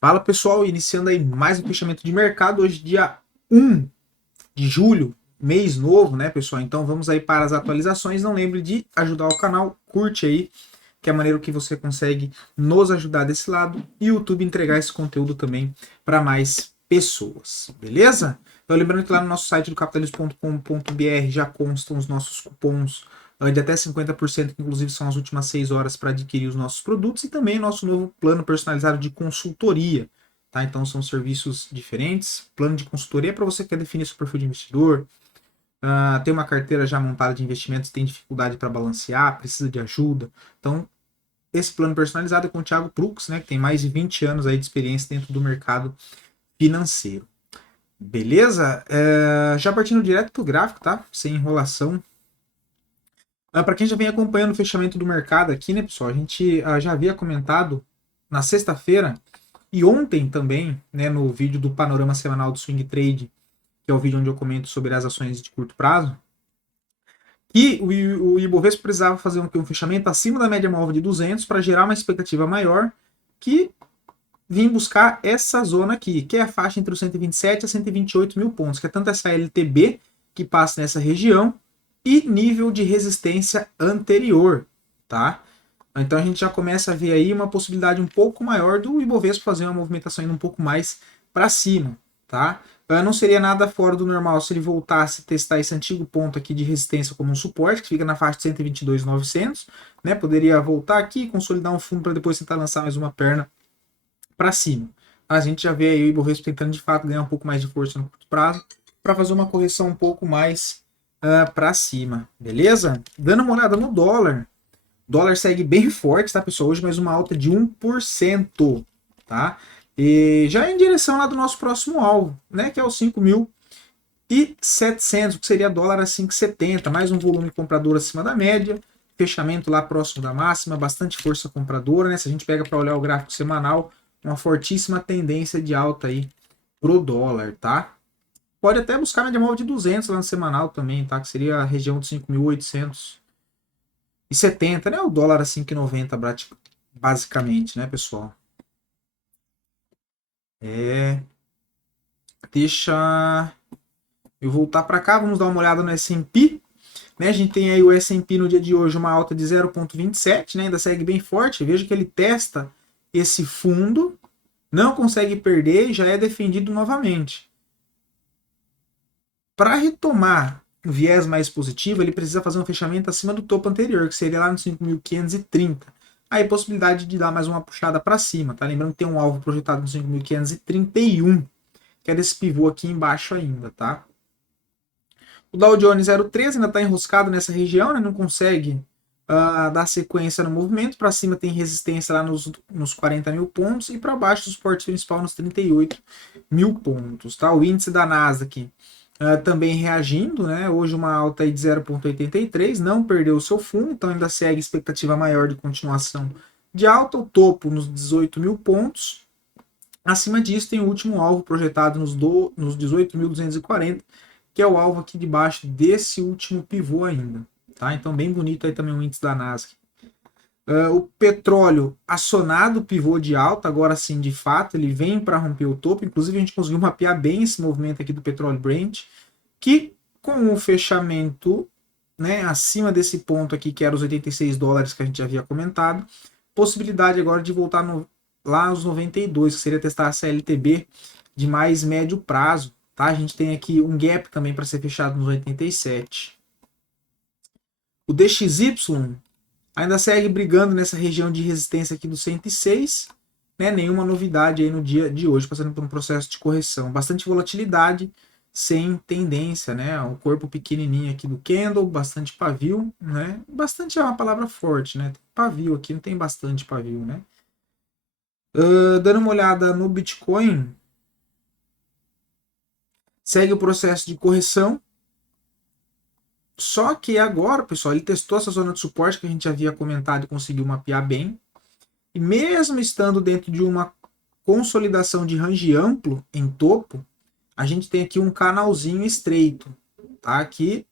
Fala pessoal, iniciando aí mais um fechamento de mercado, hoje dia 1 de julho, mês novo, né pessoal? Então vamos aí para as atualizações, não lembre de ajudar o canal, curte aí, que é a maneira que você consegue nos ajudar desse lado e o YouTube entregar esse conteúdo também para mais pessoas, beleza? Então lembrando que lá no nosso site do capitalismo.com.br já constam os nossos cupons de até 50%, que inclusive são as últimas 6 horas para adquirir os nossos produtos, e também nosso novo plano personalizado de consultoria. Tá? Então são serviços diferentes. Plano de consultoria para você que quer definir seu perfil de investidor, tem uma carteira já montada de investimentos, tem dificuldade para balancear, precisa de ajuda. Então, esse plano personalizado é com o Thiago Prux, né, que tem mais de 20 anos aí de experiência dentro do mercado financeiro. Beleza? Já partindo direto para o gráfico, tá? Sem enrolação. Para quem já vem acompanhando o fechamento do mercado aqui, né, pessoal? A gente já havia comentado na sexta-feira e ontem também, né, no vídeo do Panorama Semanal do Swing Trade, que é o vídeo onde eu comento sobre as ações de curto prazo, que o Ibovespa precisava fazer um fechamento acima da média móvel de 200 para gerar uma expectativa maior, que vim buscar essa zona aqui, que é a faixa entre os 127 a 128 mil pontos, que é tanto essa LTB que passa nessa região e nível de resistência anterior, tá? Então a gente já começa a ver aí uma possibilidade um pouco maior do Ibovespa fazer uma movimentação indo um pouco mais para cima, tá? Não seria nada fora do normal se ele voltasse a testar esse antigo ponto aqui de resistência como um suporte, que fica na faixa de 122.900, né? Poderia voltar aqui, consolidar um fundo para depois tentar lançar mais uma perna para cima. A gente já vê aí o Ibovespa tentando de fato ganhar um pouco mais de força no curto prazo para fazer uma correção um pouco mais para cima, beleza? Dando uma olhada no dólar, o dólar segue bem forte, tá, pessoal? Hoje mais uma alta de 1%, tá? E já em direção lá do nosso próximo alvo, né, que é os 5.700, o que seria dólar a 5,70, mais um volume comprador acima da média, fechamento lá próximo da máxima, bastante força compradora, né? Se a gente pega para olhar o gráfico semanal, uma fortíssima tendência de alta aí pro dólar, tá? Pode até buscar média móvel de 200 lá no semanal também, tá? Que seria a região de 5.870, né? O dólar a 5,90 basicamente, né, pessoal? Deixa eu voltar para cá, vamos dar uma olhada no S&P, né? A gente tem aí o S&P no dia de hoje uma alta de 0,27, né? Ainda segue bem forte. Veja que ele testa esse fundo, não consegue perder e já é defendido novamente. Para retomar o viés mais positivo, ele precisa fazer um fechamento acima do topo anterior, que seria lá no 5.530. Aí possibilidade de dar mais uma puxada para cima, tá? Lembrando que tem um alvo projetado no 5.531, que é desse pivô aqui embaixo ainda, tá? O Dow Jones 0,13 ainda está enroscado nessa região, né? Não consegue dar sequência no movimento. Para cima tem resistência lá nos 40 mil pontos e para baixo o suporte principal nos 38 mil pontos. Tá? O índice da Nasdaq também reagindo, né? Hoje uma alta aí de 0,83, não perdeu o seu fundo, então ainda segue expectativa maior de continuação de alta. O topo nos 18 mil pontos. Acima disso tem o último alvo projetado nos 18.240, que é o alvo aqui debaixo desse último pivô ainda. Tá? Então bem bonito aí também o índice da Nasdaq. O petróleo acionado o pivô de alta, agora sim de fato ele vem para romper o topo. Inclusive a gente conseguiu mapear bem esse movimento aqui do petróleo Brent, que com o fechamento, né, acima desse ponto aqui, que era os 86 dólares que a gente havia comentado, possibilidade agora de voltar lá aos 92, que seria testar a CLTB de mais médio prazo. Tá? A gente tem aqui um gap também para ser fechado nos 87. O DXY ainda segue brigando nessa região de resistência aqui do 106, né? Nenhuma novidade aí no dia de hoje, passando por um processo de correção. Bastante volatilidade, sem tendência, né? Um corpo pequenininho aqui do candle, bastante pavio, né? Bastante é uma palavra forte, né? Tem pavio aqui, não tem bastante pavio, né? Dando uma olhada no Bitcoin, segue o processo de correção. Só que agora, pessoal, ele testou essa zona de suporte que a gente havia comentado e conseguiu mapear bem. E mesmo estando dentro de uma consolidação de range amplo em topo, a gente tem aqui um canalzinho estreito, tá? Aqui,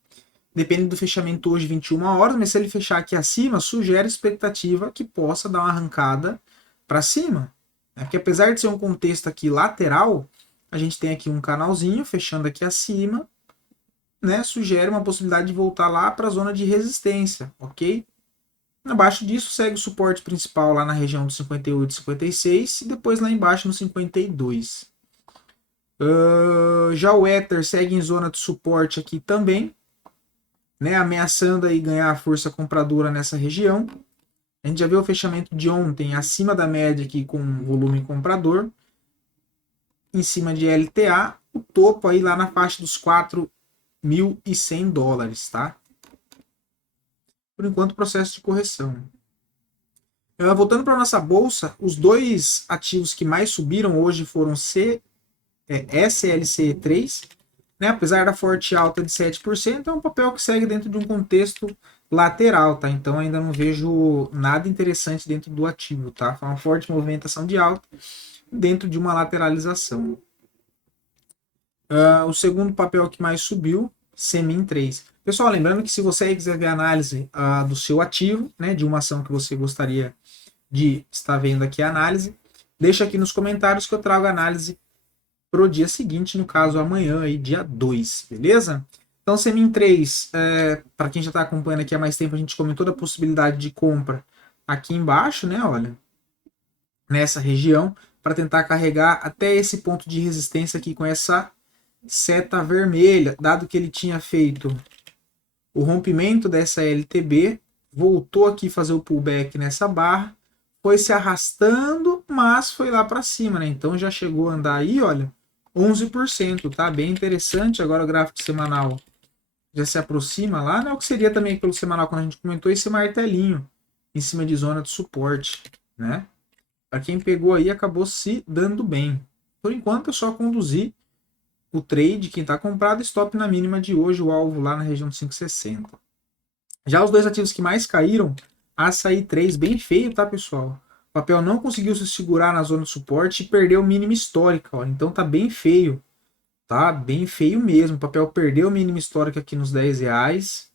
depende do fechamento hoje, 21 horas, mas se ele fechar aqui acima, sugere expectativa que possa dar uma arrancada para cima. É porque apesar de ser um contexto aqui lateral, a gente tem aqui um canalzinho fechando aqui acima, né? Sugere uma possibilidade de voltar lá para a zona de resistência, ok? Abaixo disso segue o suporte principal lá na região do 58 e 56 e depois lá embaixo no 52. Já o Ether segue em zona de suporte aqui também, né, ameaçando aí ganhar força compradora nessa região. A gente já viu o fechamento de ontem acima da média aqui com volume comprador, em cima de LTA, o topo aí lá na faixa dos 4.100 dólares, tá? Por enquanto, processo de correção. Voltando para a nossa bolsa, os dois ativos que mais subiram hoje foram SLC3, né? Apesar da forte alta de 7%, é um papel que segue dentro de um contexto lateral, tá? Então ainda não vejo nada interessante dentro do ativo, tá? Foi uma forte movimentação de alta dentro de uma lateralização. O segundo papel que mais subiu, Semin 3. Pessoal, lembrando que se você quiser ver a análise do seu ativo, né, de uma ação que você gostaria de estar vendo aqui a análise, deixa aqui nos comentários que eu trago a análise para o dia seguinte, no caso amanhã, aí, dia 2, beleza? Então, Semin 3, para quem já está acompanhando aqui há mais tempo, a gente comentou da possibilidade de compra aqui embaixo, né? Olha, nessa região, para tentar carregar até esse ponto de resistência aqui com essa seta vermelha, dado que ele tinha feito o rompimento dessa LTB, voltou aqui fazer o pullback nessa barra, foi se arrastando, mas foi lá para cima, né? Então já chegou a andar aí, olha, 11%, tá? Bem interessante. Agora o gráfico semanal já se aproxima lá, né? O que seria também pelo semanal, quando a gente comentou, esse martelinho em cima de zona de suporte, né? Para quem pegou aí, acabou se dando bem. Por enquanto, é só conduzir o trade, quem está comprado, stop na mínima de hoje, o alvo lá na região de 5,60. Já os dois ativos que mais caíram, Açaí 3, bem feio, tá, pessoal? O papel não conseguiu se segurar na zona de suporte e perdeu o mínimo histórico, ó. Então tá bem feio, tá? Bem feio mesmo. O papel perdeu o mínimo histórico aqui nos R$ 10.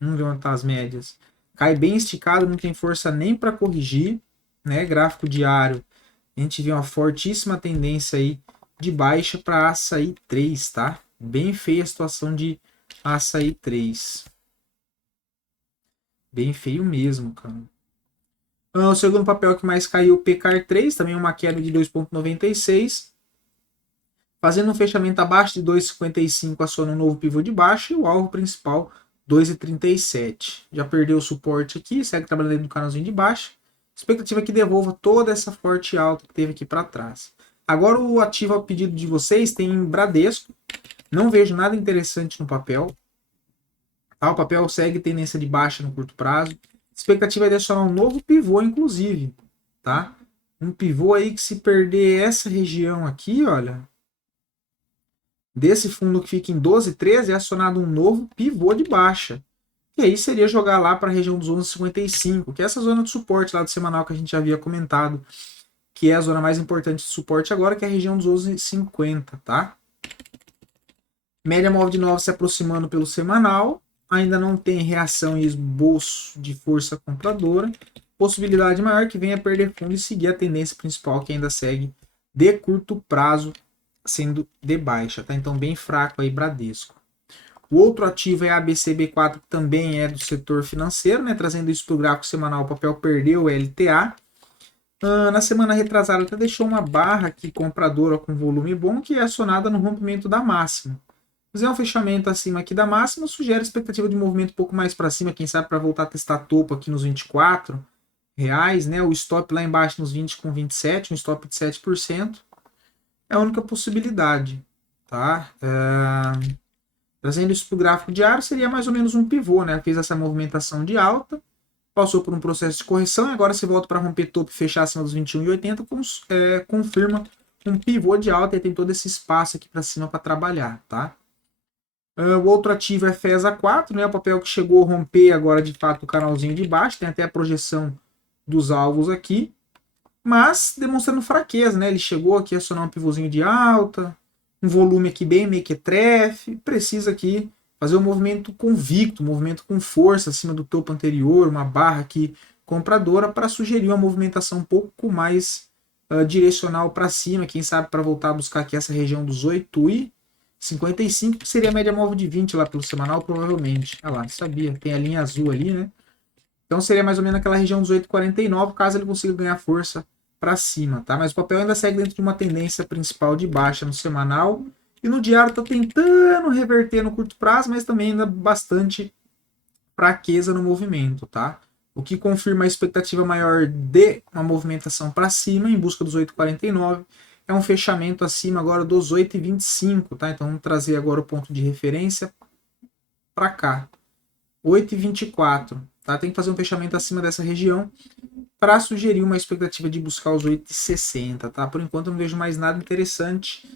Vamos ver onde tá as médias. Cai bem esticado, não tem força nem para corrigir, né? Gráfico diário, a gente vê uma fortíssima tendência aí de baixa para Açaí 3, tá? Bem feia a situação de Açaí 3. Bem feio mesmo, cara. O segundo papel que mais caiu, PCAR 3, também uma queda de 2,96. Fazendo um fechamento abaixo de 2,55, aciona um novo pivô de baixa e o alvo principal 2,37. Já perdeu o suporte aqui, segue trabalhando dentro do canalzinho de baixa. Expectativa é que devolva toda essa forte alta que teve aqui para trás. Agora o ativo a pedido de vocês tem Bradesco. Não vejo nada interessante no papel. Tá? O papel segue tendência de baixa no curto prazo. Expectativa é de adicionar um novo pivô, inclusive. Tá? Um pivô aí que se perder essa região aqui, olha, desse fundo que fica em 12,13, é acionado um novo pivô de baixa. E aí seria jogar lá para a região dos 11,55, que é essa zona de suporte lá do semanal que a gente já havia comentado, que é a zona mais importante de suporte agora, que é a região dos 11,50, tá? Média móvel de 9 se aproximando pelo semanal, ainda não tem reação e esboço de força compradora, possibilidade maior que venha perder fundo e seguir a tendência principal que ainda segue de curto prazo, sendo de baixa, tá? Então bem fraco aí Bradesco. O outro ativo é a ABCB4, que também é do setor financeiro, né? Trazendo isso para o gráfico semanal, o papel perdeu o LTA. Na semana retrasada até deixou uma barra aqui compradora com volume bom, que é acionada no rompimento da máxima. Fazer um fechamento acima aqui da máxima sugere expectativa de movimento um pouco mais para cima, quem sabe para voltar a testar topo aqui nos R$ 24, né? O stop lá embaixo nos 20,27, um stop de 7%. É a única possibilidade, tá? Trazendo isso para o gráfico diário, seria mais ou menos um pivô, né? Fez essa movimentação de alta, passou por um processo de correção e agora se volta para romper topo e fechar acima dos 21,80, confirma um pivô de alta e tem todo esse espaço aqui para cima para trabalhar, tá? O outro ativo é FESA 4, né? O papel que chegou a romper agora de fato o canalzinho de baixo, tem até a projeção dos alvos aqui, mas demonstrando fraqueza, né? Ele chegou aqui a acionar um pivôzinho de alta, um volume aqui bem mequetrefe, precisa aqui fazer um movimento convicto, um movimento com força acima do topo anterior, uma barra aqui compradora para sugerir uma movimentação um pouco mais direcional para cima, quem sabe para voltar a buscar aqui essa região dos 8,55, que seria a média móvel de 20 lá pelo semanal, provavelmente. Ah lá, sabia, tem a linha azul ali, né? Então seria mais ou menos aquela região dos 8,49, caso ele consiga ganhar força para cima, tá? Mas o papel ainda segue dentro de uma tendência principal de baixa no semanal, e no diário está tentando reverter no curto prazo, mas também ainda bastante fraqueza no movimento, tá? O que confirma a expectativa maior de uma movimentação para cima, em busca dos 8,49, é um fechamento acima agora dos 8,25, tá? Então vamos trazer agora o ponto de referência para cá, 8,24, tá? Tem que fazer um fechamento acima dessa região para sugerir uma expectativa de buscar os 8,60, tá? Por enquanto eu não vejo mais nada interessante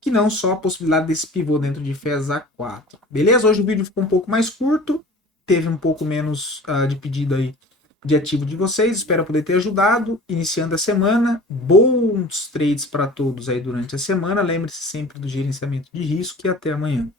que não só a possibilidade desse pivô dentro de FES A4. Beleza? Hoje o vídeo ficou um pouco mais curto, teve um pouco menos de pedido aí de ativo de vocês, espero poder ter ajudado. Iniciando a semana, bons trades para todos aí durante a semana. Lembre-se sempre do gerenciamento de risco e até amanhã.